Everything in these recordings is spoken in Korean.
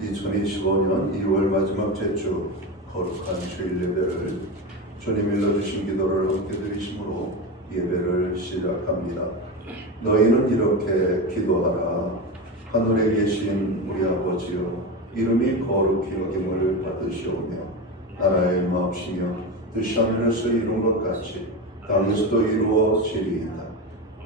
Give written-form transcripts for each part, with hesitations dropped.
2025년 2월 마지막 제주 거룩한 주일 예배를 주님 일러주신 기도를 함께 드리심으로 예배를 시작합니다. 너희는 이렇게 기도하라. 하늘에 계신 우리 아버지여, 이름이 거룩히 여김을 받으시오며 나라의 마옵시며 뜻이 하늘에서 이룬 것 같이 땅에서도 이루어지리이다.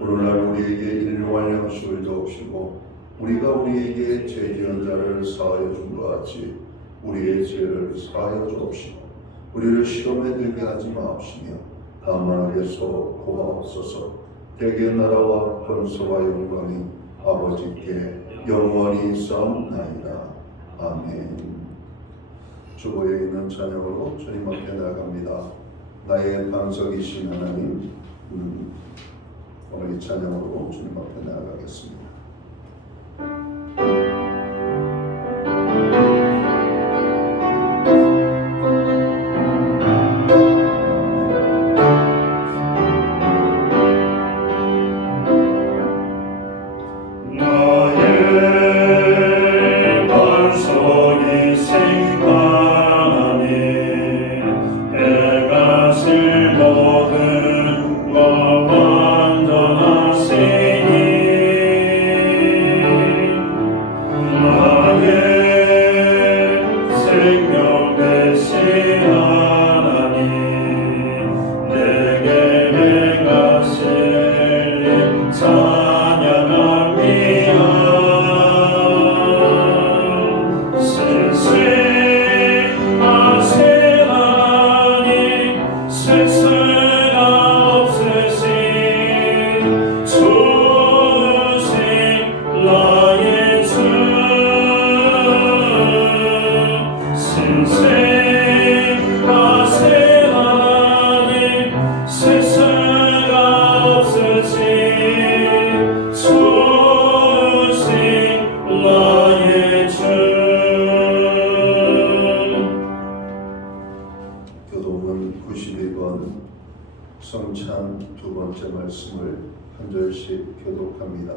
오늘날 우리에게 일용할 양식을 주옵시고 우리가 우리에게 죄 지은 자를 사하여 준 것 같이 우리의 죄를 사하여 주옵시고 우리를 시험에 들게 하지 마옵시며 다만 악에서 구하옵소서. 대개 나라와 권세와 영광이 아버지께 영원히 있사옵나이다. 아멘. 주보에 있는 찬양으로 주님 앞에 나아갑니다. 나의 반석이신 하나님, 오늘 이 찬양으로 주님 앞에 나아가겠습니다. 교도문 92번 성찬 두 번째 말씀을 한 절씩 교독합니다.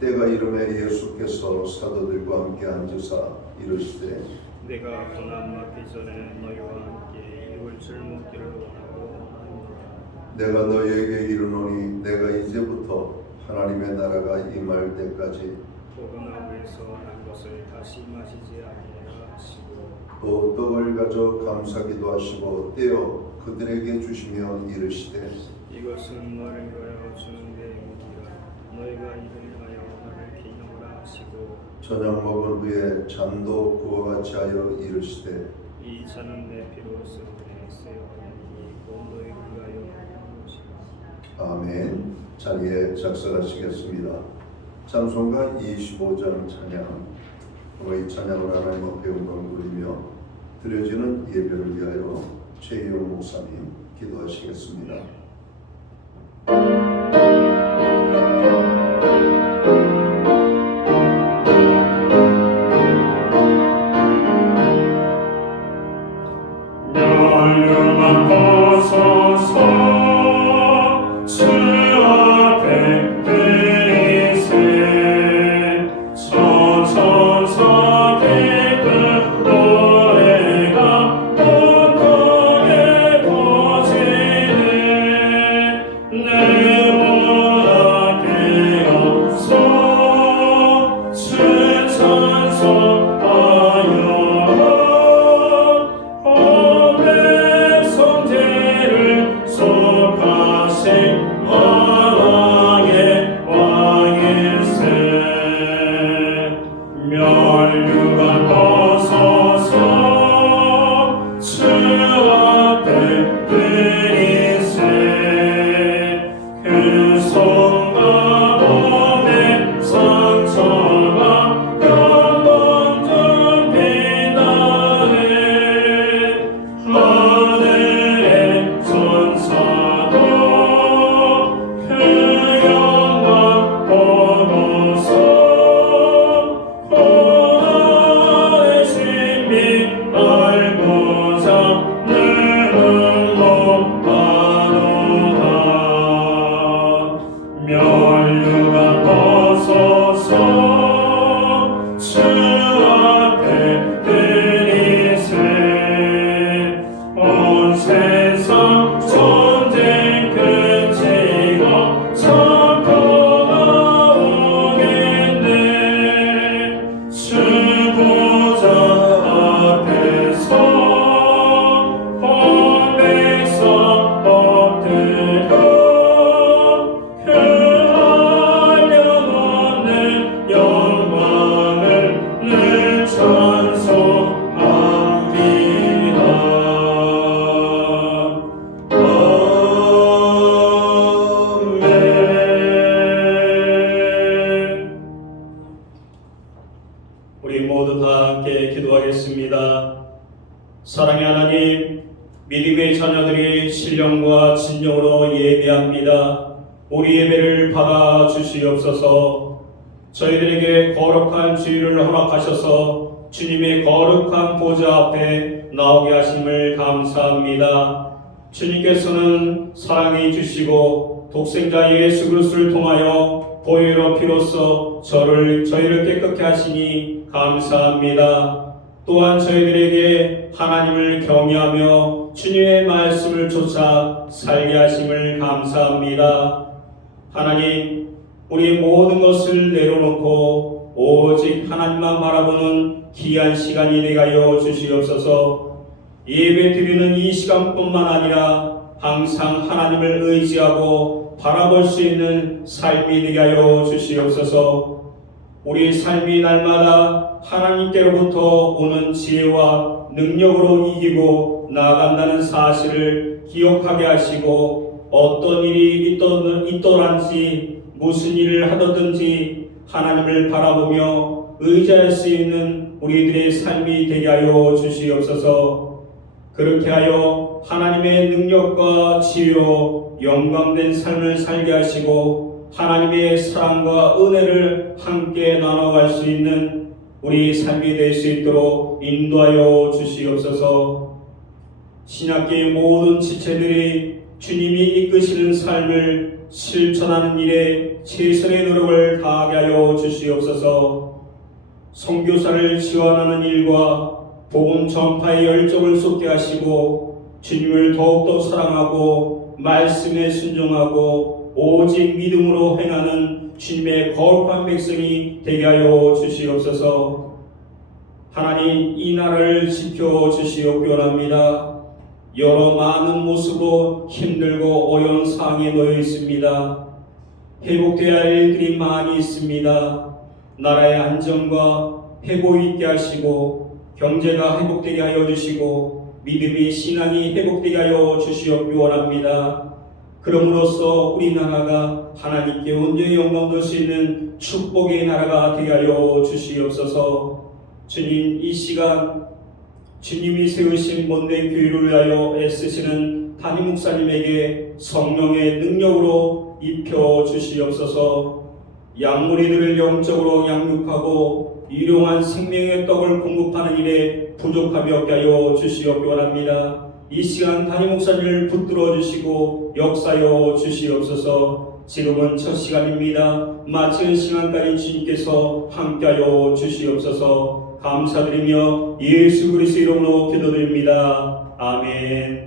때가 이름에 예수께서 사도들과 함께 앉으사 이르시되 내가 고난 받기 전에 너희와 함께 이룰 줄 묻기를 원하고 하노라. 내가 너희에게 이르노니 내가 이제부터 하나님의 나라가 임할 때까지 포도나무에서 난 것을 다시 마시지 아니하라 하시고 또 떡을 가져 감사기도 하시고 떼어 그들에게 주시며 이르시되 이것은 너를 위하여 주는 내 몸이라. 너희가 이를 위하여 나를 기념하라 하시고 저녁 먹은 후에 잔도 그와 같이 하여 이르시되 이 잔은 내 피로 쓰는 새 언약이니 곧 너희를 위하여 하는 것이라. 아멘. 자리에 작성하시겠습니다. 찬송가 25장 찬양. 오늘 이 찬양을 하나님 앞에 영광 돌리며 드려지는 예배를 위하여 최희용 목사님 기도하시겠습니다. 멸류관 벗어서 멸류관 벗어서 주 우리 모두 다 함께 기도하겠습니다. 사랑의 하나님, 믿음의 자녀들이 신령과 진정으로 예배합니다. 우리 예배를 받아 주시옵소서. 저희들에게 거룩한 주일을 허락하셔서 주님의 거룩한 보좌 앞에 나오게 하심을 감사합니다. 주님께서는 사랑해 주시고 독생자 예수 그리스도를 통하여 보혈의 피로써 저희를 깨끗게 하시니 감사합니다. 또한 저희들에게 하나님을 경외하며 주님의 말씀을 쫓아 살게 하심을 감사합니다. 하나님, 우리 모든 것을 내려놓고 오직 하나님만 바라보는 귀한 시간이 되게 하여 주시옵소서. 예배 드리는 이 시간뿐만 아니라 항상 하나님을 의지하고 바라볼 수 있는 삶이 되게 하여 주시옵소서. 우리 삶이 날마다 하나님께로부터 오는 지혜와 능력으로 이기고 나아간다는 사실을 기억하게 하시고 어떤 일이 있더란지 무슨 일을 하더든지 하나님을 바라보며 의지할 수 있는 우리들의 삶이 되게 하여 주시옵소서. 그렇게 하여 하나님의 능력과 지혜로 영광된 삶을 살게 하시고 하나님의 사랑과 은혜를 함께 나눠갈 수 있는 우리 삶이 될 수 있도록 인도하여 주시옵소서. 신약계의 모든 지체들이 주님이 이끄시는 삶을 실천하는 일에 최선의 노력을 다하게 하여 주시옵소서. 선교사를 지원하는 일과 복음 전파의 열정을 쏟게 하시고 주님을 더욱더 사랑하고 말씀에 순종하고 오직 믿음으로 행하는 주님의 거룩한 백성이 되게 하여 주시옵소서. 하나님, 이 나라를 지켜주시옵기 원합니다. 여러 많은 모습으로 힘들고 어려운 상황에 놓여 있습니다. 회복되어야 할 일들이 많이 있습니다. 나라의 안정과 회복이 있게 하시고 경제가 회복되게 하여 주시고 믿음의 신앙이 회복되게 하여 주시옵기 원합니다. 그럼으로써 우리나라가 하나님께 온전히 영광 돌 수 있는 축복의 나라가 되게 하여 주시옵소서. 주님, 이 시간 주님이 세우신 본된 교회를 위하여 애쓰시는 담임 목사님에게 성령의 능력으로 입혀 주시옵소서. 양무리들을 영적으로 양육하고 일용한 생명의 떡을 공급하는 일에 부족함이 없게 하여 주시옵기 원합니다. 이 시간 담임 목사님을 붙들어 주시고 역사여 주시옵소서. 지금은 첫 시간입니다. 마치는 시간까지 주님께서 함께하여 주시옵소서. 감사드리며 예수 그리스도 이름으로 기도드립니다. 아멘.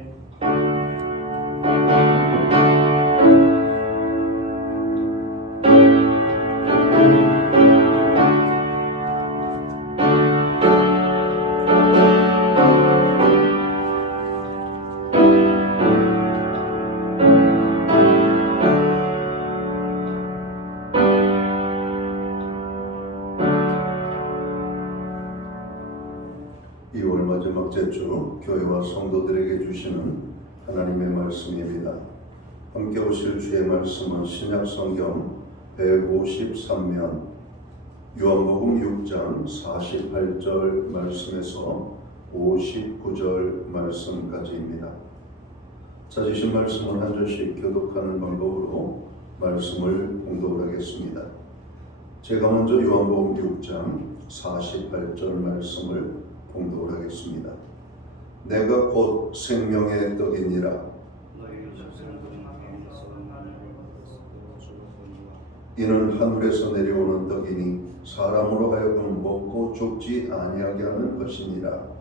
마지막 제주 교회와 성도들에게 주시는 하나님의 말씀입니다. 함께 오실 주의 말씀은 신약성경 153면 요한복음 6장 48절 말씀에서 59절 말씀까지입니다. 찾으신 말씀을 한 절씩 교독하는 방법으로 말씀을 공독을 하겠습니다. 제가 먼저 요한복음 6장 48절 말씀을 공독을 하겠습니다. 내가 곧 생명의 떡이니라. 이는 하늘에서 내려오는 떡이니 사람으로 하여금 먹고 죽지 아니하게 하는 것이니라.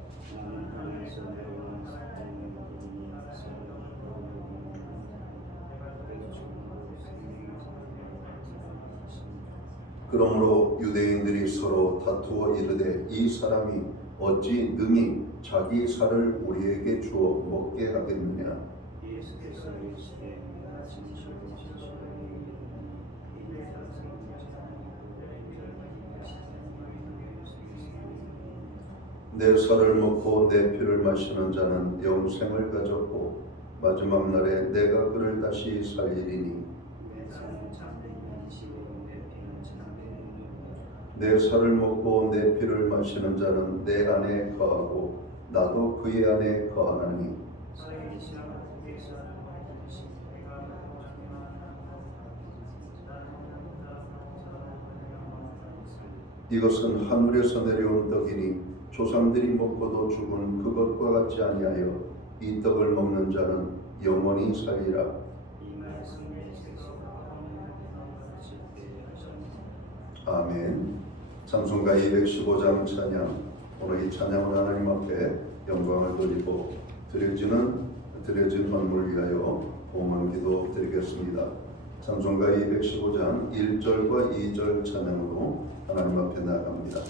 그러므로 유대인들이 서로 다투어 이르되 이 사람이 어찌 능히 자기 살을 우리에게 주어 먹게 하겠느냐. 내 살을 먹고 내 피를 마시는 자는 영생을 가졌고 마지막 날에 내가 그를 다시 살리리니 내 살을 먹고 내 피를 마시는 자는 내 안에 거하고 나도 그의 안에 거하나니 이것은 하늘에서 내려온 떡이니 조상들이 먹고도 죽은 그것과 같지 아니하여 이 떡을 먹는 자는 영원히 살리라. 아멘. 찬송가 215장 찬양. 오늘 이 찬양은 하나님 앞에 영광을 돌리고 드려진 헌물을 위하여 봉헌 기도 드리겠습니다. 찬송가 215장 1절과 2절 찬양으로 하나님 앞에 나아갑니다.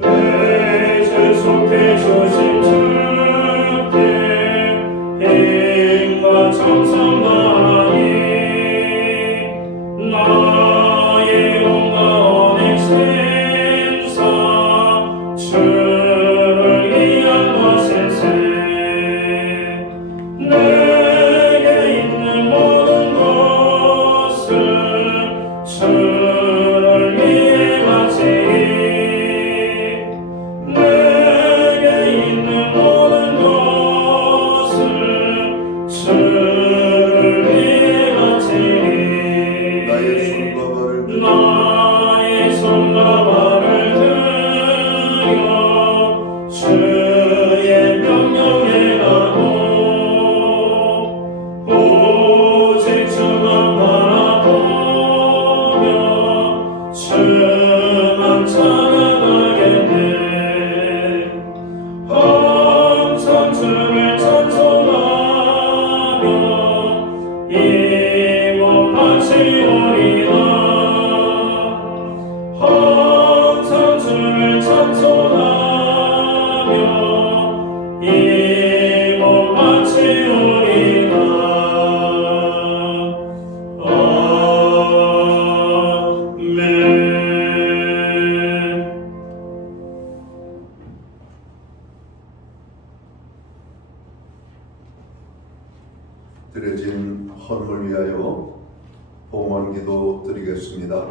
내 죄속해 주신 주께 힘과 정성 다하니 나의 온갖 언행 생사 주를 위한 것일세. 내게 있는 모든 것을 주를 위해 바치리. 내게 있는 모든 것을 주를 위해 바치리. 나의 손과 발을 들여 주의 명령에 가고 오직 주만 바라보며 주만 찬양하겠네. 항상 주를 찬송하며 이 몸 바치오리라. 항상 주를 찬송하며 이 몸 바치오리라. 아멘. 드려진 헌물 위하여 봉헌 기도 드리겠습니다.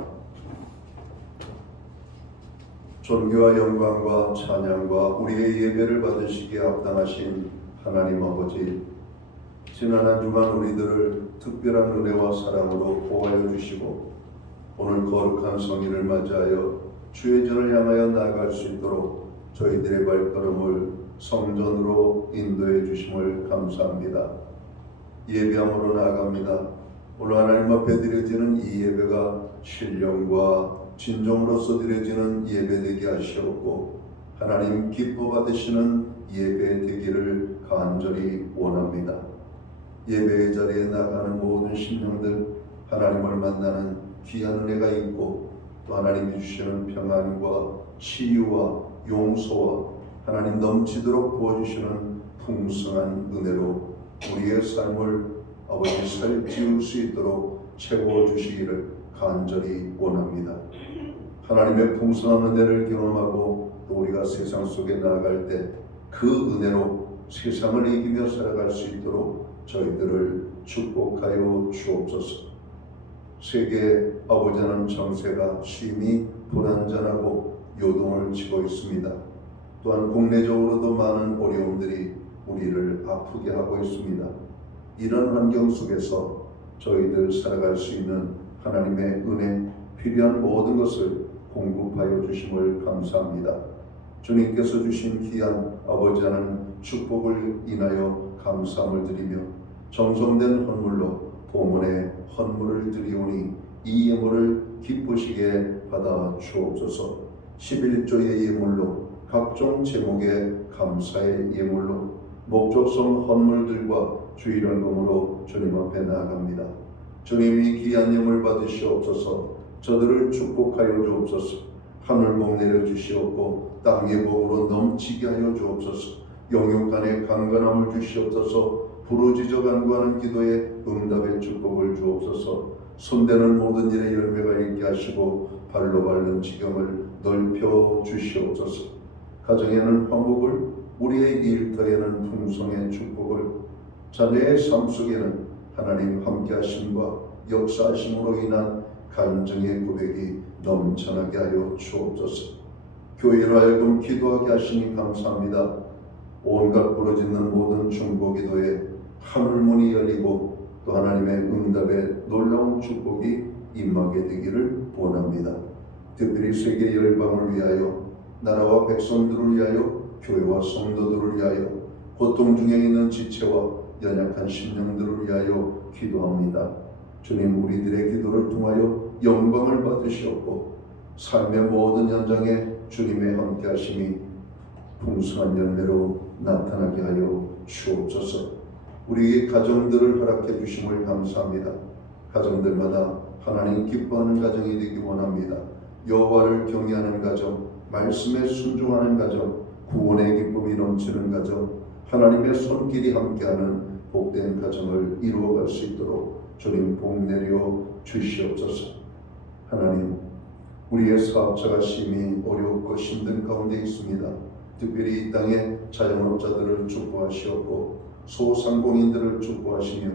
존귀와 영광과 찬양과 우리의 예배를 받으시기에 합당하신 하나님 아버지, 지난 한 주간 우리들을 특별한 은혜와 사랑으로 보호하여 주시고 오늘 거룩한 성일을 맞이하여 주의 전을 향하여 나아갈 수 있도록 저희들의 발걸음을 성전으로 인도해 주심을 감사합니다. 예배함으로 나아갑니다. 오늘 하나님 앞에 드려지는 이 예배가 신령과 진정으로서 드려지는 예배 되게 하시옵고 하나님 기뻐 받으시는 예배 되기를 간절히 원합니다. 예배의 자리에 나가는 모든 심령들 하나님을 만나는 귀한 은혜가 있고 또 하나님이 주시는 평안과 치유와 용서와 하나님 넘치도록 부어주시는 풍성한 은혜로 우리의 삶을 아버지 살찌울 수 있도록 채워주시기를 간절히 원합니다. 하나님의 풍성한 은혜를 경험하고 또 우리가 세상 속에 나아갈 때 그 은혜로 세상을 이기며 살아갈 수 있도록 저희들을 축복하여 주옵소서. 세계 아버지 하나님 정세가 심히 불안전하고 요동을 치고 있습니다. 또한 국내적으로도 많은 어려움들이 우리를 아프게 하고 있습니다. 이런 환경 속에서 저희들 살아갈 수 있는 하나님의 은혜, 필요한 모든 것을 공급하여 주심을 감사합니다. 주님께서 주신 귀한 아버지 하나님 축복을 인하여 감사함을 드리며 정성된 헌물로 봉헌의 헌물을 드리오니 이 예물을 기쁘시게 받아 주옵소서. 11조의 예물로 각종 제목의 감사의 예물로 목적성 헌물들과 주일헌금으로 주님 앞에 나아갑니다. 주님이 귀한 예물 받으시옵소서. 저들을 축복하여 주옵소서. 하늘 복 내려 주시옵고 땅의 복으로 넘치게 하여 주옵소서. 영육 간의 강건함을 주시옵소서. 부르짖어 간구하는 기도에 응답의 축복을 주옵소서. 손대는 모든 일에 열매가 있게 하시고 발로 밟는 지경을 넓혀 주시옵소서. 가정에는 화목을, 우리의 일터에는 풍성의 축복을, 자녀의 삶 속에는 하나님 함께하심과 역사하심으로 인한 간증의 고백이 넘쳐나게 하여 주옵소서. 교회로 하여금 기도하게 하시니 감사합니다. 온갖 부르짖는 모든 중보기도에 하늘문이 열리고 또 하나님의 응답에 놀라운 축복이 임하게 되기를 원합니다. 특별히 세계 열방을 위하여, 나라와 백성들을 위하여, 교회와 성도들을 위하여, 고통 중에 있는 지체와 연약한 심령들을 위하여 기도합니다. 주님, 우리들의 기도를 통하여 영광을 받으시옵고 삶의 모든 현장에 주님의 함께하심이 풍성한 열매로 나타나게 하여 주옵소서. 우리의 가정들을 허락해 주심을 감사합니다. 가정들마다 하나님 기뻐하는 가정이 되기 원합니다. 여호와를 경외하는 가정, 말씀에 순종하는 가정, 구원의 기쁨이 넘치는 가정, 하나님의 손길이 함께하는 복된 가정을 이루어갈 수 있도록 주님 복 내려 주시옵소서. 하나님, 우리의 사업자가 심히 어렵고 힘든 가운데 있습니다. 특별히 이 땅의 자영업자들을 축복하시옵고 소상공인들을 축복하시며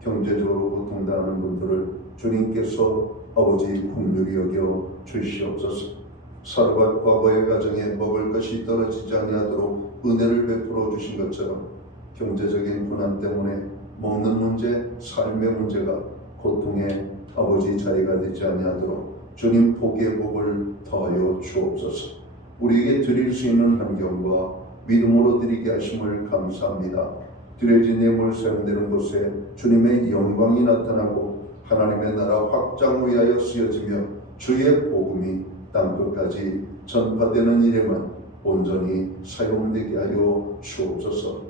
경제적으로 고통당하는 분들을 주님께서 아버지 긍휼히 여겨 주시옵소서. 살아갈 과거의 가정에 먹을 것이 떨어지지 아니하도록 은혜를 베풀어 주신 것처럼 경제적인 고난 때문에 먹는 문제, 삶의 문제가 고통의 아버지 자리가 되지 아니하도록 주님 복의 복을 더하여 주옵소서. 우리에게 드릴 수 있는 환경과 믿음으로 드리게 하심을 감사합니다. 드려진 예물 사용되는 곳에 주님의 영광이 나타나고 하나님의 나라 확장 위하여 쓰여지며 주의 복음이 땅끝까지 전파되는 일에만 온전히 사용되게 하여 주옵소서.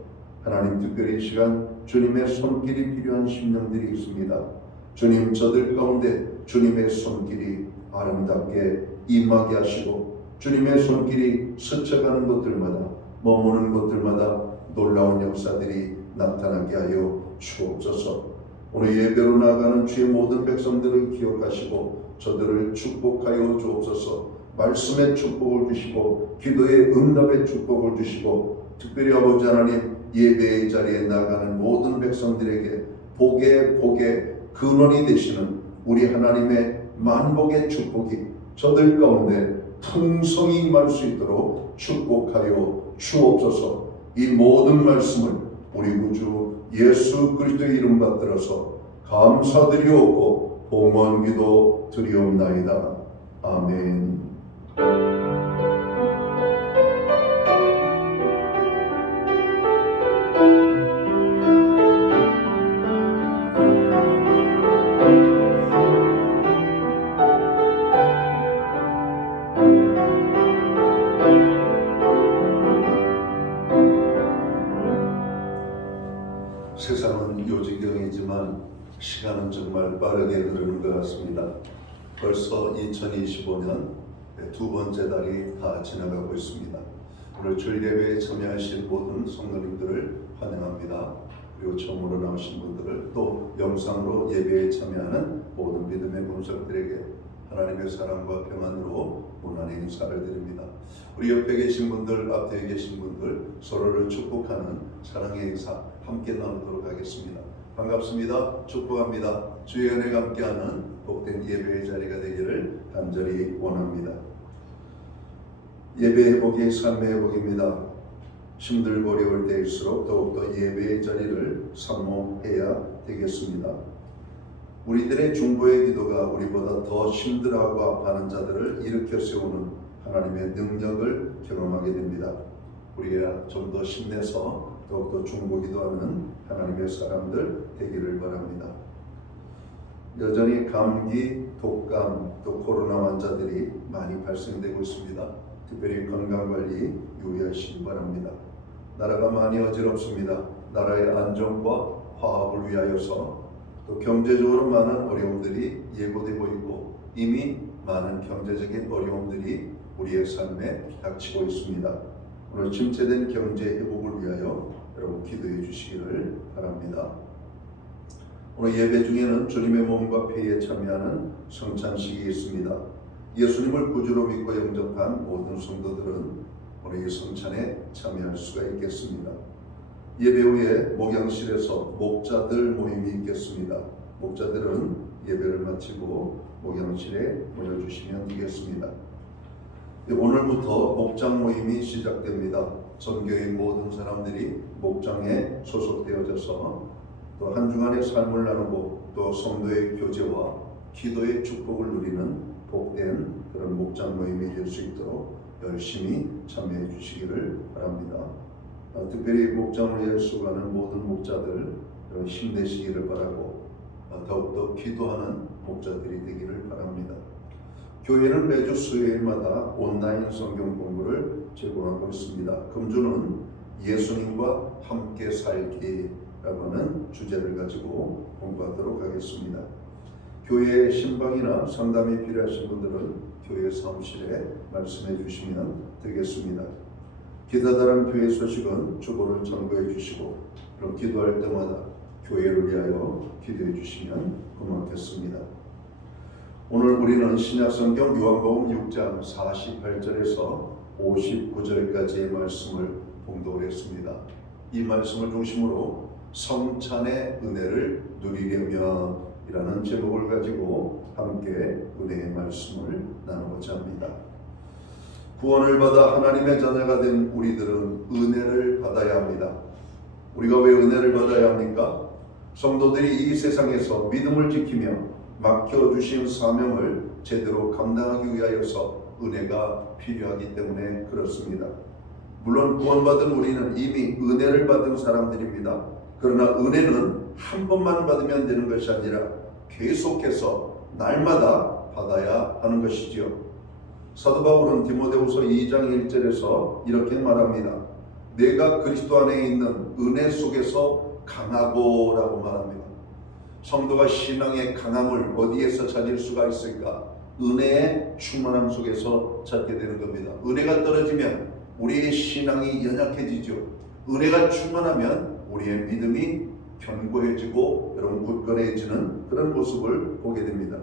하나님, 특별히 이 시간 주님의 손길이 필요한 심령들이 있습니다. 주님, 저들 가운데 주님의 손길이 아름답게 임하게 하시고 주님의 손길이 스쳐가는 곳들마다, 머무는 곳들마다 놀라운 역사들이 나타나게 하여 주옵소서. 오늘 예배로 나아가는 주의 모든 백성들을 기억하시고 저들을 축복하여 주옵소서. 말씀의 축복을 주시고 기도의 응답의 축복을 주시고 특별히 아버지 하나님, 예배의 자리에 나가는 모든 백성들에게 복의 근원이 되시는 우리 하나님의 만복의 축복이 저들 가운데 풍성히 임할 수 있도록 축복하여 주옵소서. 이 모든 말씀을 우리 구주 예수 그리스도의 이름 받들어서 감사드리옵고 봉헌 기도 드리옵나이다. 아멘. 세상은 요지경이지만 시간은 정말 빠르게 흐르는 것 같습니다. 벌써 2025년 두 번째 달이 다 지나가고 있습니다. 오늘 주일 예배에 참여하신 모든 성도님들을 환영합니다. 그리고 처음으로 나오신 분들을 또 영상으로 예배에 참여하는 모든 믿음의 본석들에게 하나님의 사랑과 평안으로 문안의 인사를 드립니다. 우리 옆에 계신 분들, 앞에 계신 분들 서로를 축복하는 사랑의 인사 함께 나누도록 하겠습니다. 반갑습니다. 축복합니다. 주의 은혜가 함께하는 복된 예배의 자리가 되기를 간절히 원합니다. 예배 회복이 삶의 회복입니다. 힘들고 어려울 때일수록 더욱더 예배의 자리를 사모해야 되겠습니다. 우리들의 중보의 기도가 우리보다 더 힘들어하고 아파하는 자들을 일으켜 세우는 하나님의 능력을 경험하게 됩니다. 우리가 좀 더 힘내서 더욱더 중보 기도하는 하나님의 사람들 되기를 바랍니다. 여전히 감기, 독감, 또 코로나 환자들이 많이 발생되고 있습니다. 특별히 건강관리 유의하시기 바랍니다. 나라가 많이 어지럽습니다. 나라의 안정과 화합을 위하여서 또 경제적으로 많은 어려움들이 예고되고 있고 이미 많은 경제적인 어려움들이 우리의 삶에 닥치고 있습니다. 오늘 침체된 경제 회복을 위하여 여러분 기도해 주시기를 바랍니다. 오늘 예배 중에는 주님의 몸과 피에 참여하는 성찬식이 있습니다. 예수님을 구주로 믿고 영접한 모든 성도들은 오늘 이 성찬에 참여할 수가 있겠습니다. 예배 후에 목양실에서 목자들 모임이 있겠습니다. 목자들은 예배를 마치고 목양실에 모여주시면 되겠습니다. 오늘부터 목장 모임이 시작됩니다. 전교의 모든 사람들이 목장에 소속되어져서 또 한 주간의 삶을 나누고 또 성도의 교제와 기도의 축복을 누리는 복된 그런 목장 모임이 될 수 있도록 열심히 참여해 주시기를 바랍니다. 특별히 목장을 위해 수고하는 모든 목자들 힘내시기를 바라고 더욱더 기도하는 목자들이 되기를 바랍니다. 교회는 매주 수요일마다 온라인 성경 공부를 제공하고 있습니다. 금주는 예수님과 함께 살기라고 하는 주제를 가지고 공부하도록 하겠습니다. 교회의 신방이나 상담이 필요하신 분들은 교회 사무실에 말씀해 주시면 되겠습니다. 기다란 교회 소식은 주보를 참고해 주시고 그럼 기도할 때마다 교회를 위하여 기도해 주시면 고맙겠습니다. 오늘 우리는 신약성경 요한복음 6장 48절에서 59절까지의 말씀을 봉독을 했습니다. 이 말씀을 중심으로 성찬의 은혜를 누리려면 이라는 제목을 가지고 함께 은혜의 말씀을 나누고자 합니다. 구원을 받아 하나님의 자녀가 된 우리들은 은혜를 받아야 합니다. 우리가 왜 은혜를 받아야 합니까? 성도들이 이 세상에서 믿음을 지키며 맡겨주신 사명을 제대로 감당하기 위하여서 은혜가 필요하기 때문에 그렇습니다. 물론 구원받은 우리는 이미 은혜를 받은 사람들입니다. 그러나 은혜는 한 번만 받으면 되는 것이 아니라 계속해서 날마다 받아야 하는 것이지요. 사도 바울은 디모데후서 2장 1절에서 이렇게 말합니다. 내가 그리스도 안에 있는 은혜 속에서 강하고 라고 말합니다. 성도가 신앙의 강함을 어디에서 찾을 수가 있을까? 은혜의 충만함 속에서 찾게 되는 겁니다. 은혜가 떨어지면 우리의 신앙이 연약해지죠. 은혜가 충만하면 우리의 믿음이 견고해지고 여러분 굳건해지는 그런 모습을 보게 됩니다.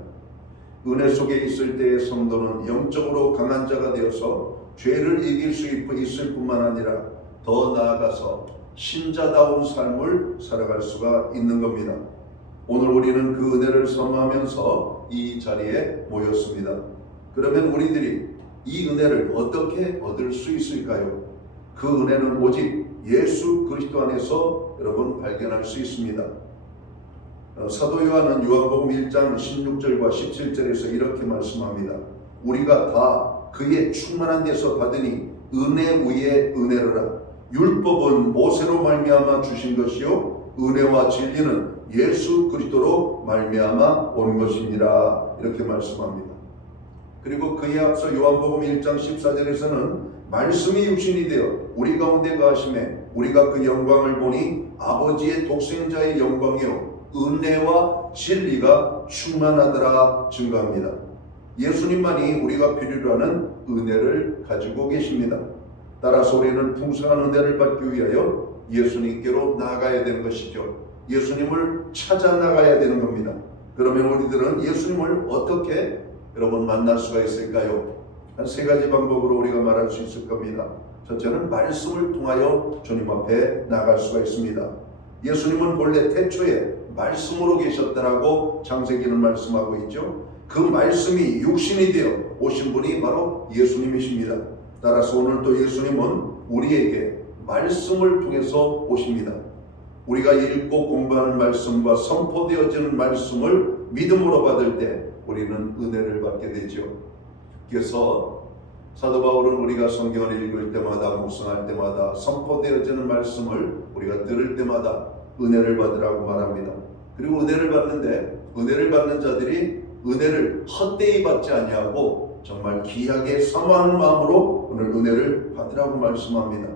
은혜 속에 있을 때의 성도는 영적으로 강한 자가 되어서 죄를 이길 수 있을 뿐만 아니라 더 나아가서 신자다운 삶을 살아갈 수가 있는 겁니다. 오늘 우리는 그 은혜를 선포하면서 이 자리에 모였습니다. 그러면 우리들이 이 은혜를 어떻게 얻을 수 있을까요? 그 은혜는 오직 예수 그리스도 안에서 여러분 발견할 수 있습니다. 사도 요한은 요한복음 1장 16절과 17절에서 이렇게 말씀합니다. 우리가 다 그의 충만한 데서 받으니 은혜 위에 은혜로라. 율법은 모세로 말미암아 주신 것이요 은혜와 진리는 예수 그리스도로 말미암아 온 것이니라. 이렇게 말씀합니다. 그리고 그에 앞서 요한복음 1장 14절에서는 말씀이 육신이 되어 우리 가운데 거하심에 우리가 그 영광을 보니 아버지의 독생자의 영광이요 은혜와 진리가 충만하더라 증거합니다. 예수님만이 우리가 필요로 하는 은혜를 가지고 계십니다. 따라서 우리는 풍성한 은혜를 받기 위하여 예수님께로 나아가야 되는 것이죠. 예수님을 찾아 나가야 되는 겁니다. 그러면 우리들은 예수님을 어떻게 여러분 만날 수가 있을까요? 한 세 가지 방법으로 우리가 말할 수 있을 겁니다. 첫째는 말씀을 통하여 주님 앞에 나갈 수가 있습니다. 예수님은 본래 태초에 말씀으로 계셨다라고 창세기는 말씀하고 있죠. 그 말씀이 육신이 되어 오신 분이 바로 예수님이십니다. 따라서 오늘 또 예수님은 우리에게 말씀을 통해서 오십니다. 우리가 읽고 공부하는 말씀과 선포되어지는 말씀을 믿음으로 받을 때 우리는 은혜를 받게 되죠. 그래서 사도 바울은 우리가 성경을 읽을 때마다 묵상할 때마다 선포되어지는 말씀을 우리가 들을 때마다 은혜를 받으라고 말합니다. 그리고 은혜를 받는데 은혜를 받는 자들이 은혜를 헛되이 받지 아니하고 정말 귀하게 사모하는 마음으로 오늘 은혜를 받으라고 말씀합니다.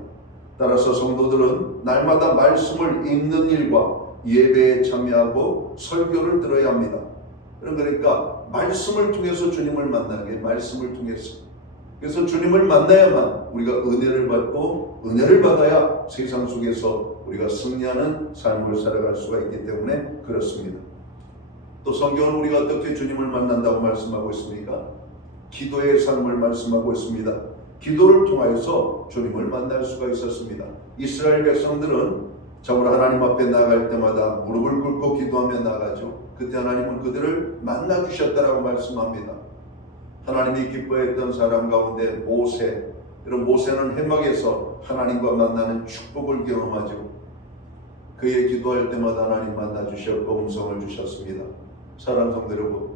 따라서 성도들은 날마다 말씀을 읽는 일과 예배에 참여하고 설교를 들어야 합니다. 그러니까 말씀을 통해서 주님을 만나는 게 말씀을 통해서. 그래서 주님을 만나야만 우리가 은혜를 받고 은혜를 받아야 세상 속에서 우리가 승리하는 삶을 살아갈 수가 있기 때문에 그렇습니다. 또 성경은 우리가 어떻게 주님을 만난다고 말씀하고 있습니까? 기도의 삶을 말씀하고 있습니다. 기도를 통하여서 통해서 주님을 만날 수가 있었습니다. 이스라엘 백성들은 참으로 하나님 앞에 나갈 때마다 무릎을 꿇고 기도하며 나가죠. 그때 하나님은 그들을 만나 주셨다라고 말씀합니다. 하나님이 기뻐했던 사람 가운데 모세, 여러분 모세는 해막에서 하나님과 만나는 축복을 경험하죠. 그의 기도할 때마다 하나님 만나 주셨고 음성을 주셨습니다. 사랑하는 성도 여러분,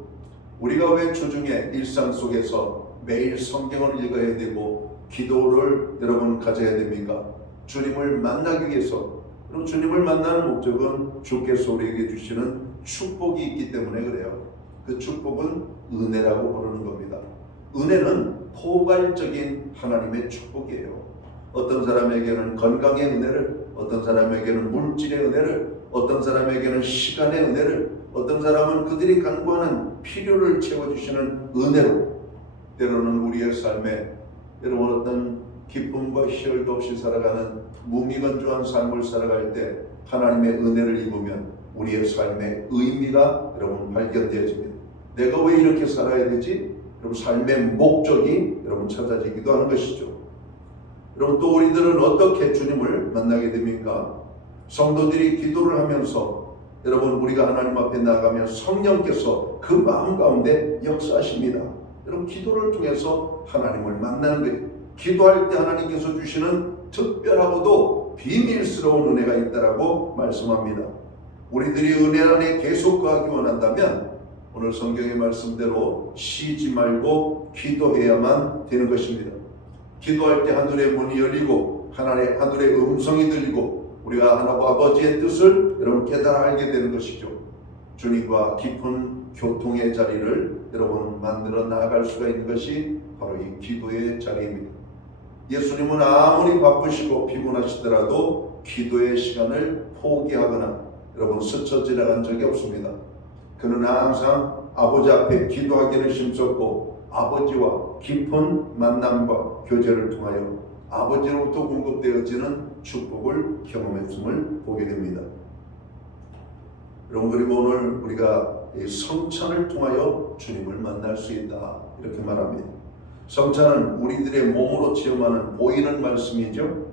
우리가 왜 주중에 일상 속에서 매일 성경을 읽어야 되고 기도를 여러분 가져야 됩니까? 주님을 만나기 위해서. 그리고 주님을 만나는 목적은 주께서 우리에게 주시는 축복이 있기 때문에 그래요. 그 축복은 은혜라고 부르는 겁니다. 은혜는 포괄적인 하나님의 축복이에요. 어떤 사람에게는 건강의 은혜를, 어떤 사람에게는 물질의 은혜를, 어떤 사람에게는 시간의 은혜를, 어떤 사람은 그들이 간구하는 필요를 채워주시는 은혜로, 때로는 우리의 삶에 여러분 어떤 기쁨과 희열도 없이 살아가는 무미건조한 삶을 살아갈 때 하나님의 은혜를 입으면 우리의 삶의 의미가 여러분 발견되어집니다. 내가 왜 이렇게 살아야 되지? 여러분 삶의 목적이 여러분 찾아지기도 하는 것이죠. 여러분 또 우리들은 어떻게 주님을 만나게 됩니까? 성도들이 기도를 하면서 여러분 우리가 하나님 앞에 나가면 성령께서 그 마음 가운데 역사하십니다. 여러분 기도를 통해서 하나님을 만나는 거예요. 기도할 때 하나님께서 주시는 특별하고도 비밀스러운 은혜가 있다라고 말씀합니다. 우리들이 은혜 안에 계속 거하기 원한다면 오늘 성경의 말씀대로 쉬지 말고 기도해야만 되는 것입니다. 기도할 때 하늘의 문이 열리고 하늘의 음성이 들리고 우리가 하나님 아버지의 뜻을 여러분 깨달아 알게 되는 것이죠. 주님과 깊은 교통의 자리를 여러분 만들어 나아갈 수가 있는 것이 바로 이 기도의 자리입니다. 예수님은 아무리 바쁘시고 피곤하시더라도 기도의 시간을 포기하거나 여러분 스쳐 지나간 적이 없습니다. 그는 항상 아버지 앞에 기도하기를 힘썼고 아버지와 깊은 만남과 교제를 통하여 아버지로부터 공급되어지는 축복을 경험했음을 보게 됩니다. 여러분 그리고 오늘 우리가 이 성찬을 통하여 주님을 만날 수 있다 이렇게 말합니다. 성찬은 우리들의 몸으로 체험하는 보이는 말씀이죠.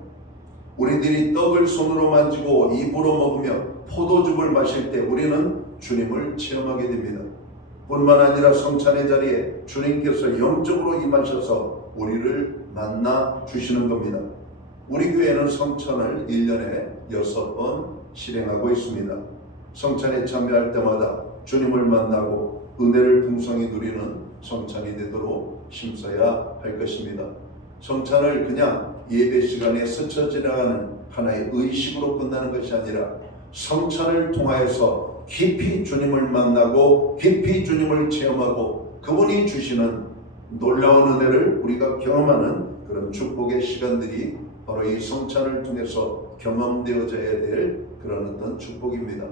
우리들이 떡을 손으로 만지고 입으로 먹으며 포도즙을 마실 때 우리는 주님을 체험하게 됩니다. 뿐만 아니라 성찬의 자리에 주님께서 영적으로 임하셔서 우리를 만나 주시는 겁니다. 우리 교회는 성찬을 1년에 6번 실행하고 있습니다. 성찬에 참여할 때마다 주님을 만나고 은혜를 풍성히 누리는 성찬이 되도록 힘써야 할 것입니다. 성찬을 그냥 예배 시간에 스쳐 지나가는 하나의 의식으로 끝나는 것이 아니라 성찬을 통하여서 깊이 주님을 만나고 깊이 주님을 체험하고 그분이 주시는 놀라운 은혜를 우리가 경험하는 그런 축복의 시간들이 바로 이 성찬을 통해서 경험되어져야 될 그런 어떤 축복입니다.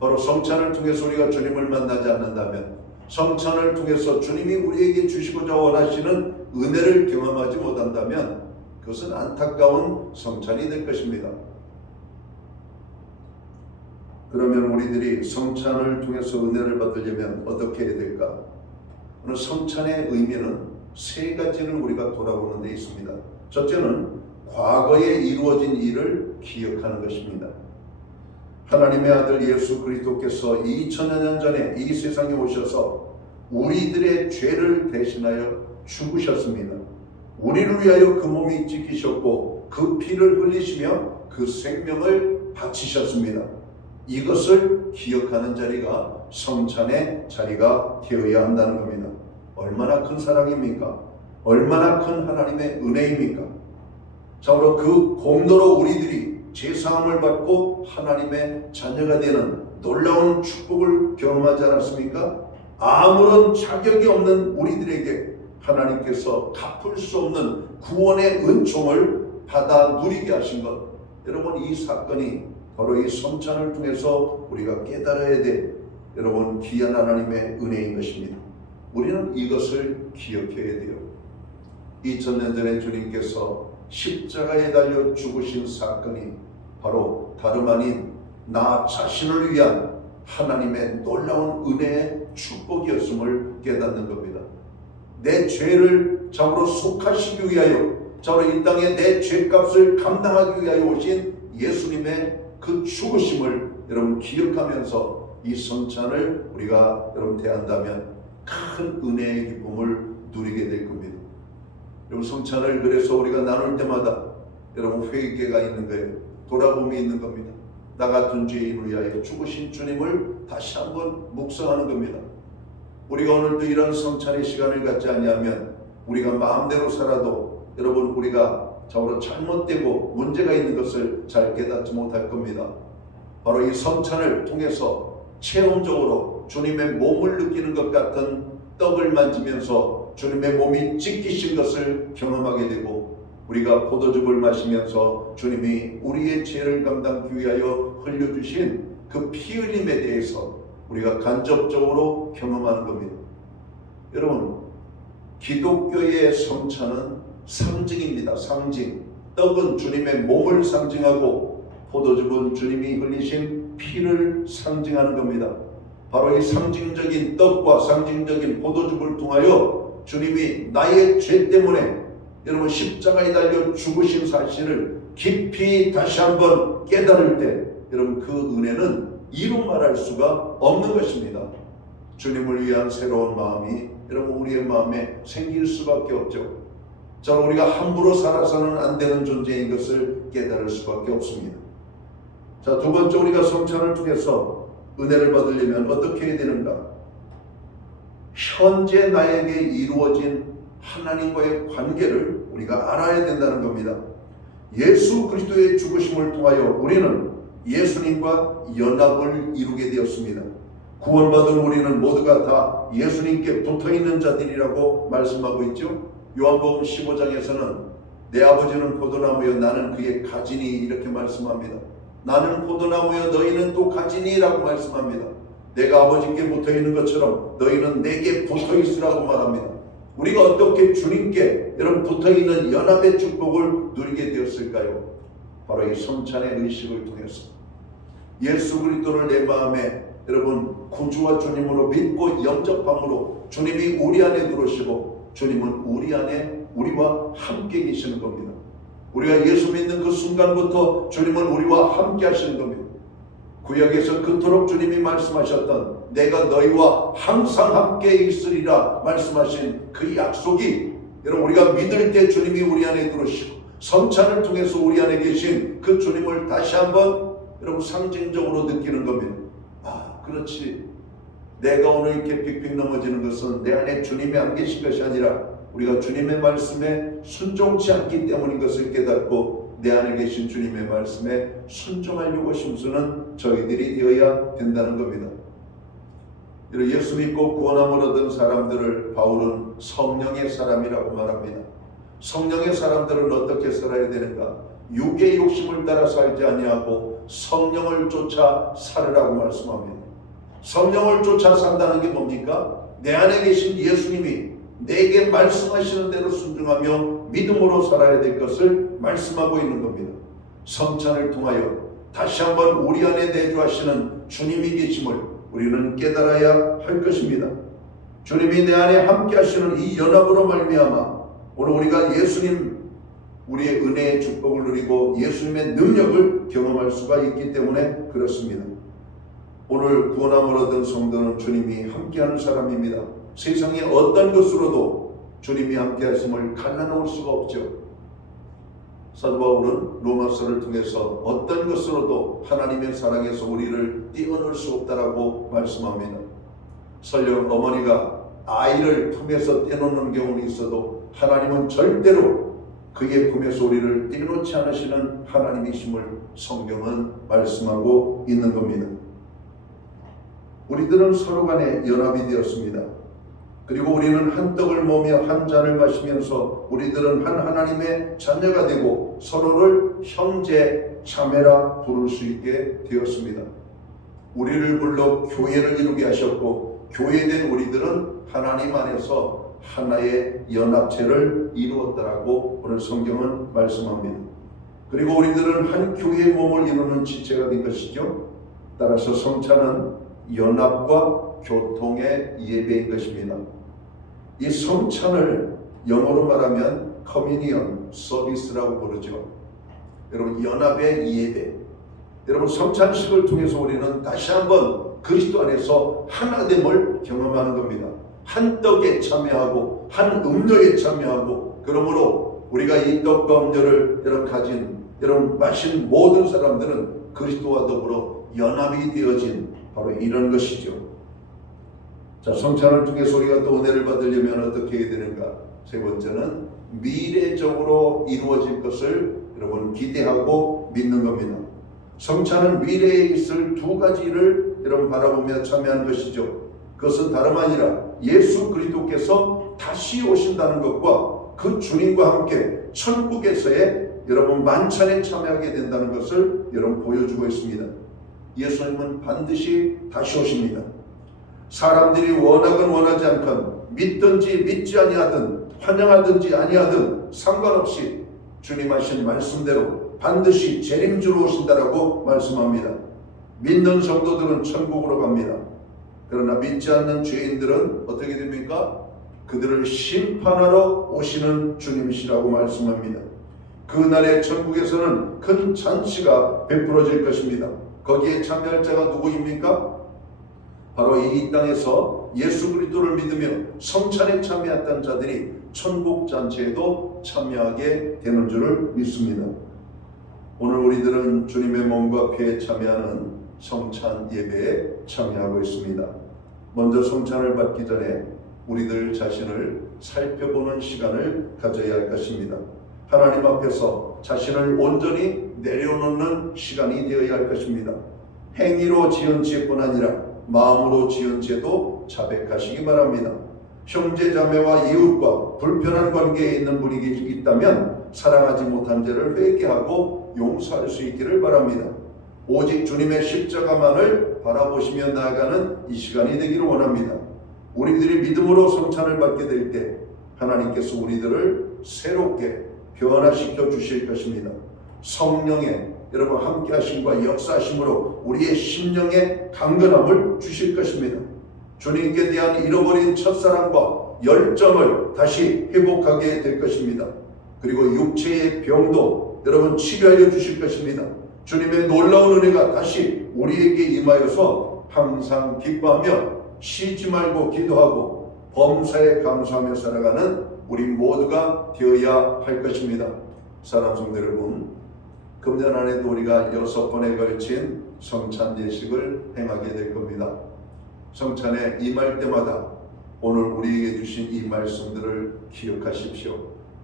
바로 성찬을 통해서 우리가 주님을 만나지 않는다면, 성찬을 통해서 주님이 우리에게 주시고자 원하시는 은혜를 경험하지 못한다면 그것은 안타까운 성찬이 될 것입니다. 그러면 우리들이 성찬을 통해서 은혜를 받으려면 어떻게 해야 될까? 오늘 성찬의 의미는 세 가지를 우리가 돌아보는 데 있습니다. 첫째는 과거에 이루어진 일을 기억하는 것입니다. 하나님의 아들 예수 그리스도께서 2000여 년 전에 이 세상에 오셔서 우리들의 죄를 대신하여 죽으셨습니다. 우리를 위하여 그 몸이 찢기셨고 그 피를 흘리시며 그 생명을 바치셨습니다. 이것을 기억하는 자리가 성찬의 자리가 되어야 한다는 겁니다. 얼마나 큰 사랑입니까? 얼마나 큰 하나님의 은혜입니까? 참으로 그 공로로 우리들이 제사함을 받고 하나님의 자녀가 되는 놀라운 축복을 경험하지 않았습니까? 아무런 자격이 없는 우리들에게 하나님께서 갚을 수 없는 구원의 은총을 받아 누리게 하신 것, 여러분 이 사건이 바로 이 성찬을 통해서 우리가 깨달아야 될 여러분 귀한 하나님의 은혜인 것입니다. 우리는 이것을 기억해야 돼요. 2000년 전에 주님께서 십자가에 달려 죽으신 사건이 바로 다름 아닌 나 자신을 위한 하나님의 놀라운 은혜의 축복이었음을 깨닫는 겁니다. 내 죄를 참으로 속하시기 위하여 자, 우리 이 땅에 내 죄값을 감당하기 위하여 오신 예수님의 그 죽으심을 여러분 기억하면서 이 성찬을 우리가 여러분 대한다면 큰 은혜의 기쁨을 누리게 될 겁니다. 여러분 성찬을 그래서 우리가 나눌 때마다 여러분 회개가 있는 거예요. 돌아봄이 있는 겁니다. 나 같은 죄인을 위하여 죽으신 주님을 다시 한번 묵상하는 겁니다. 우리가 오늘도 이런 성찬의 시간을 갖지 아니하면 우리가 마음대로 살아도 여러분 우리가 자우로 잘못되고 문제가 있는 것을 잘 깨닫지 못할 겁니다. 바로 이 성찬을 통해서 체험적으로 주님의 몸을 느끼는 것 같은 떡을 만지면서 주님의 몸이 찢기신 것을 경험하게 되고, 우리가 포도즙을 마시면서 주님이 우리의 죄를 감당하기 위하여 흘려주신 그 피 흘림에 대해서 우리가 간접적으로 경험하는 겁니다. 여러분, 기독교의 성찬은 상징입니다. 상징. 떡은 주님의 몸을 상징하고 포도즙은 주님이 흘리신 피를 상징하는 겁니다. 바로 이 상징적인 떡과 상징적인 포도즙을 통하여 주님이 나의 죄 때문에 여러분 십자가에 달려 죽으신 사실을 깊이 다시 한번 깨달을 때 여러분 그 은혜는 이루 말할 수가 없는 것입니다. 주님을 위한 새로운 마음이 여러분 우리의 마음에 생길 수밖에 없죠. 자, 우리가 함부로 살아서는 안 되는 존재인 것을 깨달을 수밖에 없습니다. 자, 두 번째, 우리가 성찬을 통해서 은혜를 받으려면 어떻게 해야 되는가? 현재 나에게 이루어진 하나님과의 관계를 우리가 알아야 된다는 겁니다. 예수 그리스도의 죽으심을 통하여 우리는 예수님과 연합을 이루게 되었습니다. 구원받은 우리는 모두가 다 예수님께 붙어있는 자들이라고 말씀하고 있죠. 요한복음 15장에서는 내 아버지는 포도나무여 나는 그의 가지니 이렇게 말씀합니다. 나는 포도나무여 너희는 또 가지니라고 말씀합니다. 내가 아버지께 붙어있는 것처럼 너희는 내게 붙어있으라고 말합니다. 우리가 어떻게 주님께 여러분 붙어있는 연합의 축복을 누리게 되었을까요? 바로 이 성찬의 의식을 통해서 예수 그리스도를 내 마음에 여러분 구주와 주님으로 믿고 영접함으로 주님이 우리 안에 들어오시고 주님은 우리 안에 우리와 함께 계시는 겁니다. 우리가 예수 믿는 그 순간부터 주님은 우리와 함께 하시는 겁니다. 구약에서 그토록 주님이 말씀하셨던 내가 너희와 항상 함께 있으리라 말씀하신 그 약속이 여러분 우리가 믿을 때 주님이 우리 안에 들어오시고 성찬을 통해서 우리 안에 계신 그 주님을 다시 한번 여러분 상징적으로 느끼는 겁니다. 아, 그렇지. 내가 오늘 이렇게 픽픽 넘어지는 것은 내 안에 주님이 안 계신 것이 아니라 우리가 주님의 말씀에 순종치 않기 때문인 것을 깨닫고 내 안에 계신 주님의 말씀에 순종하려고 심수는 저희들이 되어야 된다는 겁니다. 예수 믿고 구원함을 얻은 사람들을 바울은 성령의 사람이라고 말합니다. 성령의 사람들은 어떻게 살아야 되는가? 육의 욕심을 따라 살지 아니하고 성령을 쫓아 살으라고 말씀합니다. 성령을 쫓아 산다는 게 뭡니까? 내 안에 계신 예수님이 내게 말씀하시는 대로 순종하며 믿음으로 살아야 될 것을 말씀하고 있는 겁니다. 성찬을 통하여 다시 한번 우리 안에 내주하시는 주님이 계심을 우리는 깨달아야 할 것입니다. 주님이 내 안에 함께 하시는 이 연합으로 말미암아 오늘 우리가 예수님 우리의 은혜의 축복을 누리고 예수님의 능력을 경험할 수가 있기 때문에 그렇습니다. 오늘 구원함을 얻은 성도는 주님이 함께하는 사람입니다. 세상에 어떤 것으로도 주님이 함께 하심을 갈라놓을 수가 없죠. 사도 바울은 로마서를 통해서 어떤 것으로도 하나님의 사랑에서 우리를 떼어놓을 수 없다라고 말씀합니다. 설령 어머니가 아이를 품에서 떼놓는 경우는 있어도 하나님은 절대로 그의 품에서 우리를 떼놓지 않으시는 하나님이심을 성경은 말씀하고 있는 겁니다. 우리들은 서로 간에 연합이 되었습니다. 그리고 우리는 한 떡을 먹으며 한 잔을 마시면서 우리들은 한 하나님의 자녀가 되고 서로를 형제, 자매라 부를 수 있게 되었습니다. 우리를 불러 교회를 이루게 하셨고 교회된 우리들은 하나님 안에서 하나의 연합체를 이루었다라고 오늘 성경은 말씀합니다. 그리고 우리들은 한 교회의 몸을 이루는 지체가 된 것이죠. 따라서 성찬은 연합과 교통의 예배인 것입니다. 이 성찬을 영어로 말하면 커뮤니언, 서비스라고 부르죠. 여러분 연합의 예배, 여러분 성찬식을 통해서 우리는 다시 한번 그리스도 안에서 하나됨을 경험하는 겁니다. 한 떡에 참여하고 한 음료에 참여하고, 그러므로 우리가 이 떡과 음료를 여러분 가진, 여러분 마신 모든 사람들은 그리스도와 더불어 연합이 되어진 바로 이런 것이죠. 자, 성찬을 통해서 우리가 또 은혜를 받으려면 어떻게 해야 되는가? 세 번째는 미래적으로 이루어질 것을 여러분 기대하고 믿는 겁니다. 성찬은 미래에 있을 두 가지를 여러분 바라보며 참여하는 것이죠. 그것은 다름 아니라 예수 그리스도께서 다시 오신다는 것과 그 주님과 함께 천국에서의 여러분 만찬에 참여하게 된다는 것을 여러분 보여주고 있습니다. 예수님은 반드시 다시 오십니다. 사람들이 원하건 원하지 않건, 믿든지 믿지 아니하든 환영하든지 아니하든 상관없이 주님 하신 말씀대로 반드시 재림주로 오신다라고 말씀합니다. 믿는 성도들은 천국으로 갑니다. 그러나 믿지 않는 죄인들은 어떻게 됩니까? 그들을 심판하러 오시는 주님이시라고 말씀합니다. 그날의 천국에서는 큰 잔치가 베풀어질 것입니다. 거기에 참여할 자가 누구입니까? 바로 이 땅에서 예수 그리스도를 믿으며 성찬에 참여했던 자들이 천국 잔치에도 참여하게 되는 줄을 믿습니다. 오늘 우리들은 주님의 몸과 피에 참여하는 성찬 예배에 참여하고 있습니다. 먼저 성찬을 받기 전에 우리들 자신을 살펴보는 시간을 가져야 할 것입니다. 하나님 앞에서 자신을 온전히 내려놓는 시간이 되어야 할 것입니다. 행위로 지은 죄뿐 아니라 마음으로 지은 죄도 자백하시기 바랍니다. 형제 자매와 이웃과 불편한 관계에 있는 분이 있다면 사랑하지 못한 죄를 회개하고 용서할 수 있기를 바랍니다. 오직 주님의 십자가만을 바라보시며 나아가는 이 시간이 되기를 원합니다. 우리들이 믿음으로 성찬을 받게 될 때 하나님께서 우리들을 새롭게 변화시켜 주실 것입니다. 성령의 여러분 함께 하심과 역사하심으로 우리의 심령에 강건함을 주실 것입니다. 주님께 대한 잃어버린 첫사랑과 열정을 다시 회복하게 될 것입니다. 그리고 육체의 병도 여러분 치료하여 주실 것입니다. 주님의 놀라운 은혜가 다시 우리에게 임하여서 항상 기뻐하며 쉬지 말고 기도하고 범사에 감사하며 살아가는 우리 모두가 되어야 할 것입니다. 사랑하는 성도 여러분, 금년 안에도 우리가 6번에 걸친 성찬 예식을 행하게 될 겁니다. 성찬에 임할 때마다 오늘 우리에게 주신 이 말씀들을 기억하십시오.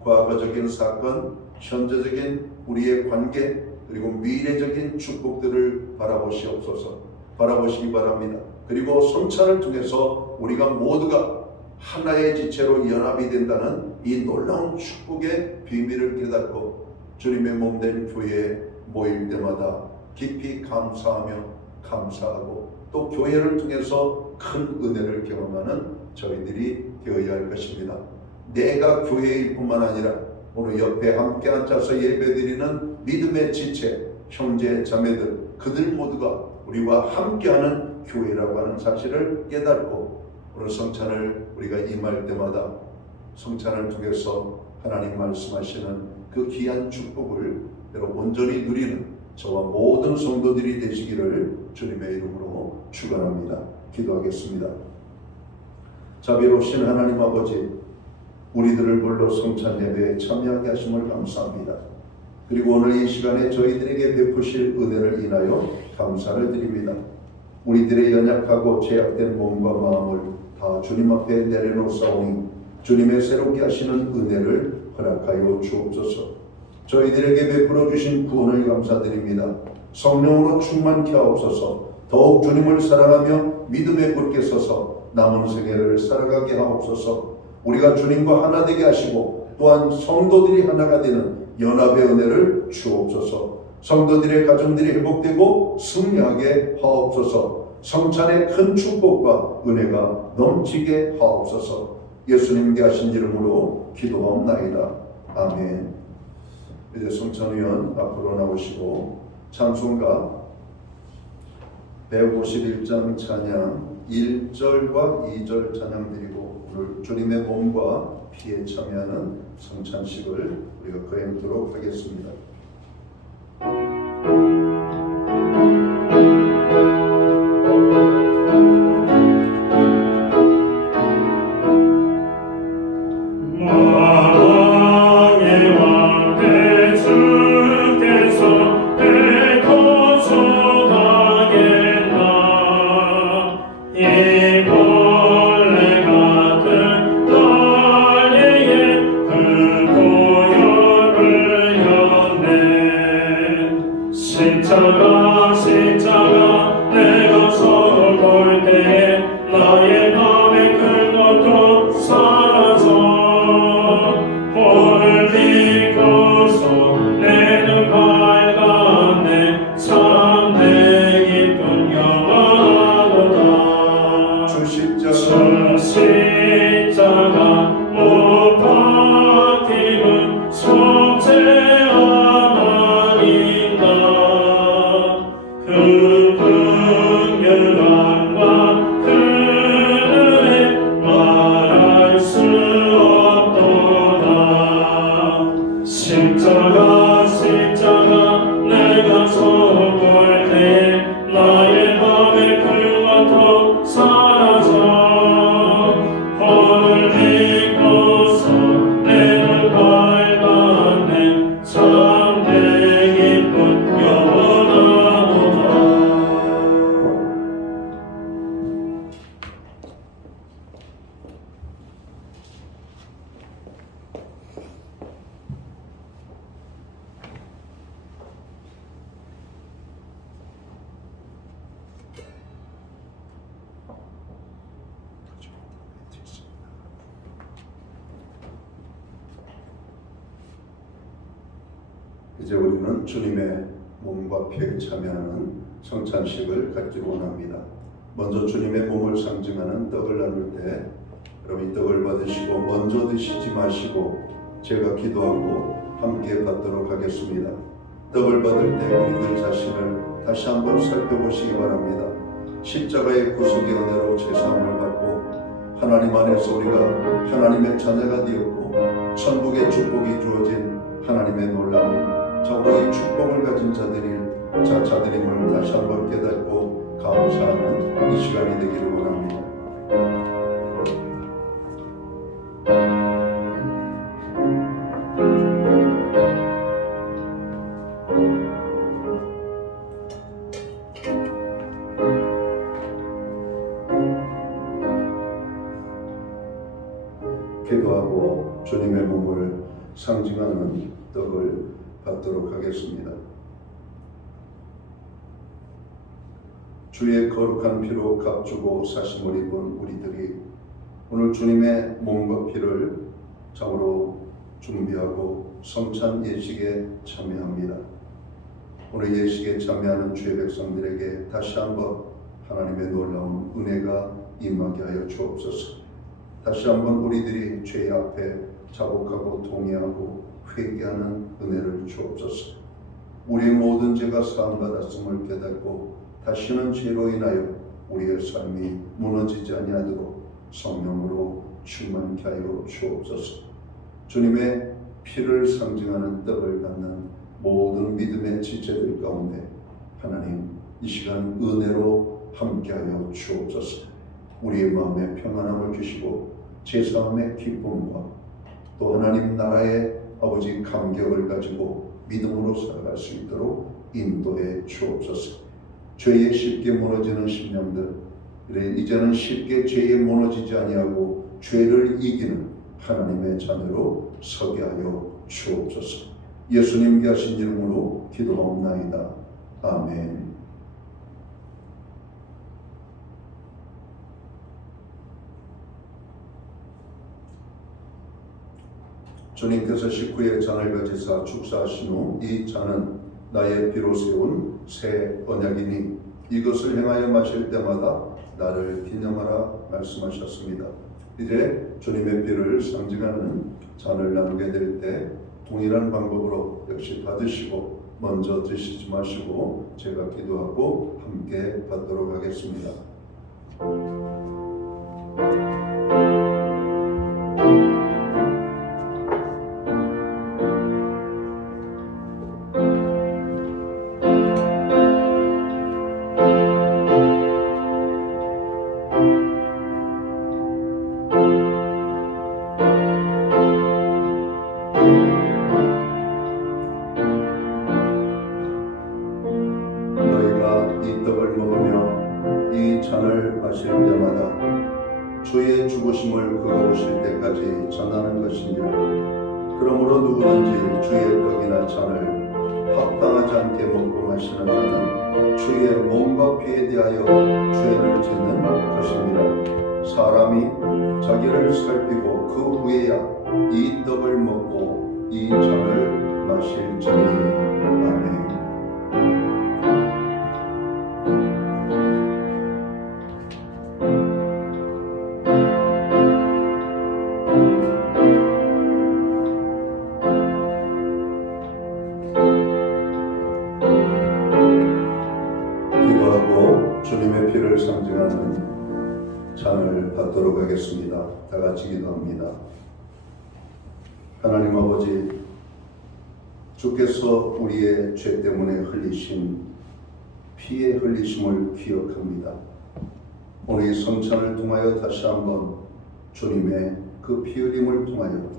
과거적인 사건, 현재적인 우리의 관계, 그리고 미래적인 축복들을 바라보시기 바랍니다. 그리고 성찬을 통해서 우리가 모두가 하나의 지체로 연합이 된다는 이 놀라운 축복의 비밀을 깨닫고 주님의 몸된 교회에 모일 때마다 깊이 감사하며 감사하고 또 교회를 통해서 큰 은혜를 경험하는 저희들이 되어야 할 것입니다. 내가 교회일 뿐만 아니라 오늘 옆에 함께 앉아서 예배드리는 믿음의 지체, 형제 자매들, 그들 모두가 우리와 함께하는 교회라고 하는 사실을 깨닫고 오늘 성찬을 우리가 임할 때마다 성찬을 통해서 하나님 말씀하시는 그 귀한 축복을 여러분 온전히 누리는 저와 모든 성도들이 되시기를 주님의 이름으로 축원합니다. 기도하겠습니다. 자비로우신 하나님 아버지, 우리들을 불러 성찬 예배에 참여하게 하심을 감사합니다. 그리고 오늘 이 시간에 저희들에게 베푸실 은혜를 인하여 감사를 드립니다. 우리들의 연약하고 제약된 몸과 마음을 다 주님 앞에 내려놓사오니 주님의 새롭게 하시는 은혜를 허락하여 주옵소서. 저희들에게 베풀어 주신 구원을 감사드립니다. 성령으로 충만케 하옵소서. 더욱 주님을 사랑하며 믿음에 굳게 서서 남은 생애를 살아가게 하옵소서. 우리가 주님과 하나 되게 하시고 또한 성도들이 하나가 되는 연합의 은혜를 주옵소서. 성도들의 가정들이 회복되고 승리하게 하옵소서. 성찬의 큰 축복과 은혜가 넘치게 하옵소서. 예수님께 하신 이름으로 기도하옵나이다. 아멘. 이제 성찬위원 앞으로 나오시고 찬송가 151장 찬양 1절과 2절 찬양 드리고 오늘 주님의 몸과 피에 참여하는 성찬식을 우리가 거행토록 하겠습니다. 십자가 내가 서로 볼 때에 나의 맘에 그것도 사라져 오늘 믿고서 내 눈 밝았네 참내 기쁜 영원하도다 주 십자가 못 박힘은 속죄함 아닌가 그 긍휼함과 그 은혜 말할 수 없도다 십자가 내가 서로 볼 때 나의 맘에 그것도 사라져 오늘 믿고서 내 눈 밝았네 참내 기쁜 영원하도다 이제 우리는 주님의 몸과 피에 참여하는 성찬식을 갖기를 원합니다. 먼저 주님의 몸을 상징하는 떡을 나눌 때 여러분 이 떡을 받으시고 먼저 드시지 마시고 제가 기도하고 함께 받도록 하겠습니다. 떡을 받을 때 우리들 자신을 다시 한번 살펴보시기 바랍니다. 십자가의 구속의 은혜로 제사함을 받고 하나님 안에서 우리가 하나님의 자녀가 되었고 천국의 축복이 주어진 하나님의 놀라운 정말 이 축복을 가진 자들임을 다시 한번 깨닫고 감사하는 이 시간이 되기를 원합니다. 기도하고 주님의 몸을 상징하는 떡을 받도록 하겠습니다. 주의 거룩한 피로 값주고 사심을 입은 우리들이 오늘 주님의 몸과 피를 참으로 준비하고 성찬 예식에 참여합니다. 오늘 예식에 참여하는 주의 백성들에게 다시 한번 하나님의 놀라운 은혜가 임하게 하여 주옵소서. 다시 한번 우리들이 죄 앞에 자복하고 통회하고 회개하는 은혜를 주옵소서. 우리의 모든 죄가 사함받았음을 깨닫고 다시는 죄로 인하여 우리의 삶이 무너지지 아니하도록 성령으로 충만케 하여 주옵소서. 주님의 피를 상징하는 떡을 갖는 모든 믿음의 지체들 가운데 하나님 이 시간 은혜로 함께하여 주옵소서. 우리의 마음에 평안함을 주시고 제사함의 기쁨과 또 하나님 나라의 아버지 감격을 가지고 믿음으로 살아갈 수 있도록 인도해 주옵소서. 죄에 쉽게 무너지는 심령들 이제는 쉽게 죄에 무너지지 아니하고 죄를 이기는 하나님의 자녀로 서게 하여 주옵소서. 예수님 하신 이름으로 기도하옵나이다. 아멘. 주님께서 식후에 잔을 가지사 축사하신 후 이 잔은 나의 피로 세운 새 언약이니 이것을 행하여 마실 때마다 나를 기념하라 말씀하셨습니다. 이제 주님의 피를 상징하는 잔을 나누게 될 때 동일한 방법으로 역시 받으시고 먼저 드시지 마시고 제가 기도하고 함께 받도록 하겠습니다. 잔을 마실 때마다 주의 죽으심을 그가 오실 때까지 전하는 것이니라. 그러므로 누구든지 주의 떡이나 잔을 합당하지 않게 먹고 마시는 자는 주의 몸과 피에 대하여 죄를 짓는 것이니라. 사람이 자기를 살피고 그 후에야 이 떡을 먹고 이 잔을 마실지니. 아멘. 기도하고 주님의 피를 상징하는 잔을 받도록 하겠습니다. 다 같이 기도합니다. 하나님 아버지, 주께서 우리의 죄 때문에 흘리신 피의 흘리심을 기억합니다. 오늘 이 성찬을 통하여 다시 한번 주님의 그 피 흘림을 통하여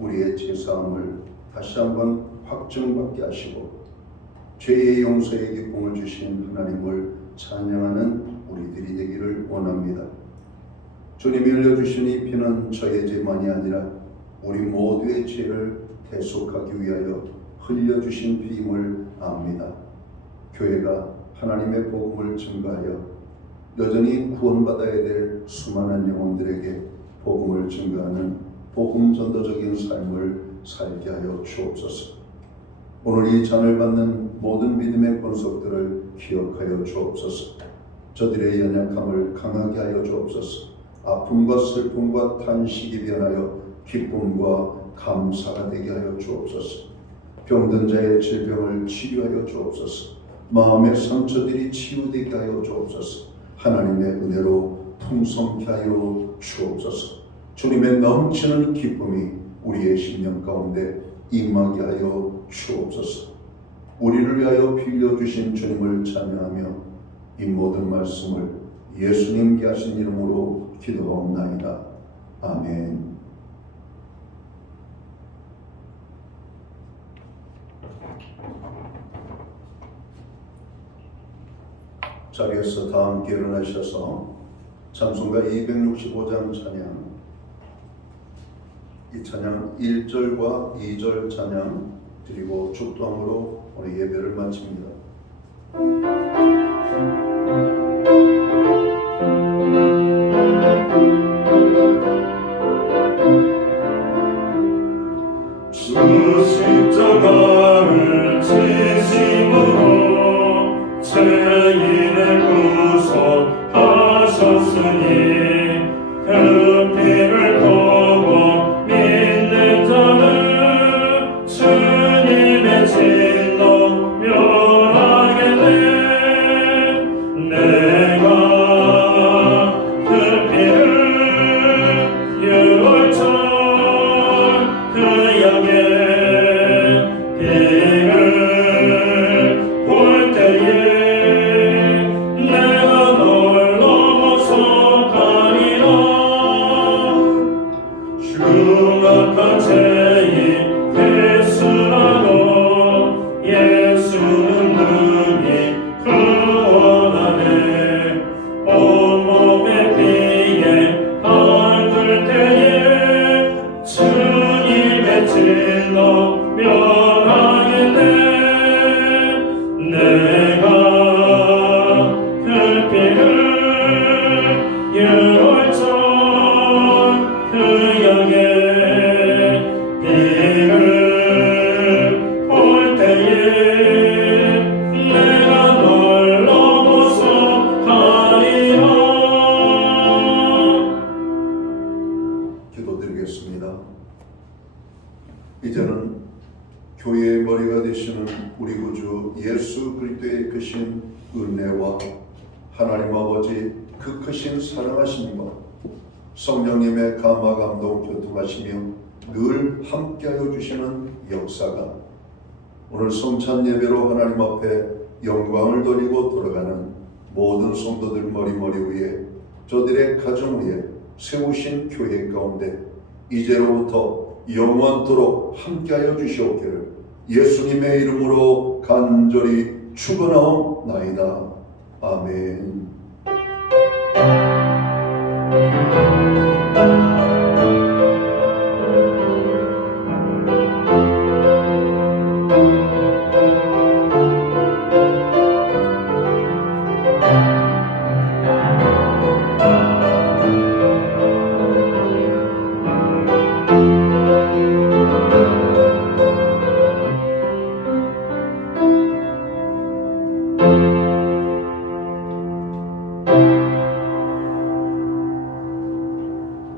우리의 죄사함을 다시 한번 확증받게 하시고 죄의 용서의 기쁨을 주신 하나님을 찬양하는 우리들이 되기를 원합니다. 주님이 흘려주신 이 피는 저의 죄만이 아니라 우리 모두의 죄를 대속하기 위하여 흘려주신 피임을 압니다. 교회가 하나님의 복음을 증거하여 여전히 구원받아야 될 수많은 영혼들에게 복음을 증거하는 복음 전도적인 삶을 살게 하여 주옵소서. 오늘 이 잔을 받는 모든 믿음의 권속들을 기억하여 주옵소서. 저들의 연약함을 강하게 하여 주옵소서. 아픔과 슬픔과 탄식이 변하여 기쁨과 감사가 되게 하여 주옵소서. 병든 자의 질병을 치료하여 주옵소서. 마음의 상처들이 치유되게 하여 주옵소서. 하나님의 은혜로 풍성케 하여 주옵소서. 주님의 넘치는 기쁨이 우리의 심령 가운데 임하게 하여 주옵소서. 우리를 위하여 빌려주신 주님을 찬양하며 이 모든 말씀을 예수님께 하신 이름으로 기도하옵나이다. 아멘. 자리에서 다 함께 일어나셔서 찬송가 265장 찬양, 이 찬양 1절과 2절 찬양 드리고 축도함으로 오늘 예배를 마칩니다. 주 십자가를 지심으로 죄인을 구속하셨으니 그 피를 보고 믿는 자는 주님의 진노 멸하겠네. 내가 그 피를 유월절 그 양의 피를 볼 때에 내가 널 넘어서 가리라. 흉악한 죄인 예수라도 예수는 능히 구원하네. 온몸의 피에 밟을 때에 주님의 진노 멸하겠네. 내가 그 피를 유월절 그 양의 피를 볼 때에 내가 널 넘어서 가리라. 기도드리겠습니다. 이제는 교회의 머리가 되시는 우리 구주 예수 그리스도의 크신 은혜와 하나님 아버지 그 크신 사랑하심과 성령님의 감화 감동 교통하시며 늘 함께하여 주시는 역사가 오늘 성찬 예배로 하나님 앞에 영광을 돌리고 돌아가는 모든 성도들 머리 위에 저들의 가정 위에 세우신 교회 가운데 이제로부터 영원토록 함께하여 주시옵기를 예수님의 이름으로 간절히 축원하옵나이다. 아멘.